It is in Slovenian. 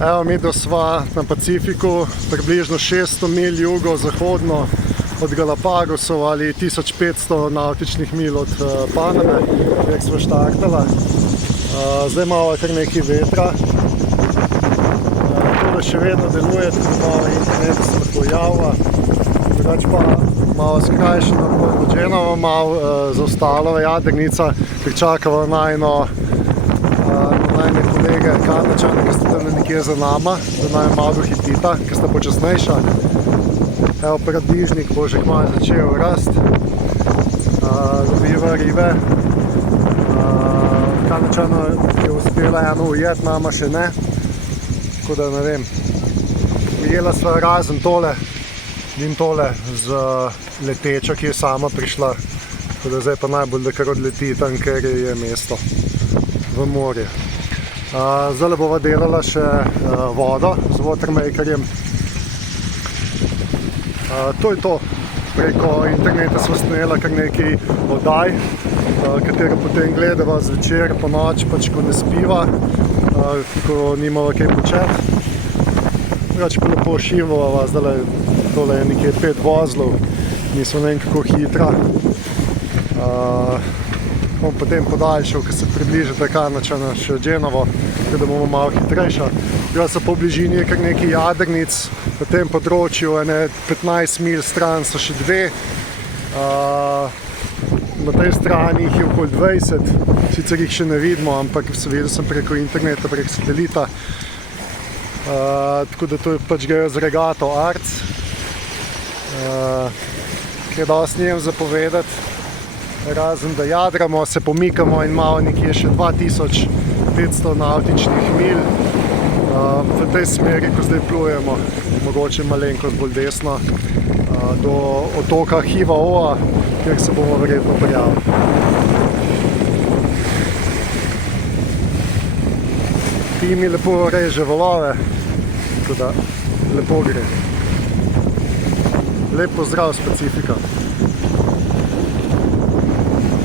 Evo, mi sva na Pacifiku, približno 600 milj jugo-zahodno od Galapagosov ali 1500 nautičnih milj od Paname, kjer sva štartala. Zdaj imamo kar nekaj vetra. Tole še vedno deluje, tako malo internet se lahko javlja. Drugač pa malo skrajšeno od Genova, malo zaostala jadrnica, ker čakava najne kolege Kanadčane, ki sta tam nekje za nama, da naj malo dohitita, ker sta počasnejša. Evo, paradižnik bo že kmalu začel rast. Loviva ribe. Kanadčana je uspela eno ujeti, nama še ne. Tako da ne vem. Ujela sva razen tole, in tole z letečo, ki je sama prišla. Tako da zdaj pa najbolj, da kar odleti tam, ker je mesto v morju. Zdaj bova delala še vodo z watermakerjem. To je to. Preko interneta sva snela kar nekaj oddaj, katero potem gledava zvečer, po noč, pač ko ne spiva, ko nimava kaj početi. Drugače pa lepo šivava, zdaj tole je nekje 5 vozlov, nismo ne vem kako hitra. Bom potem podaljšal, ko se približate Kanadčana še Genovo, da bomo malo hitrejša. Drugače po bližini je kar nekaj jadrnic, na tem področju 15 milj stran so še dve. Na tej strani jih je okoli 20, sicer jih še ne vidimo, ampak videl sem preko interneta, preko satelita. Tako da to pač grejo z regato Arc, ki je dosti njem zapovedati. Razen da jadramo, se pomikamo in imamo nekje še 2500 nautičnih milj v tej smeri, ko zdaj plujemo, mogoče malenkost bolj desno, do otoka Hiva-Oa, kjer se bomo verjetno prijavili. Ti mi lepo reže valove, tako da lepo gre. Lep pozdrav s Pacifika.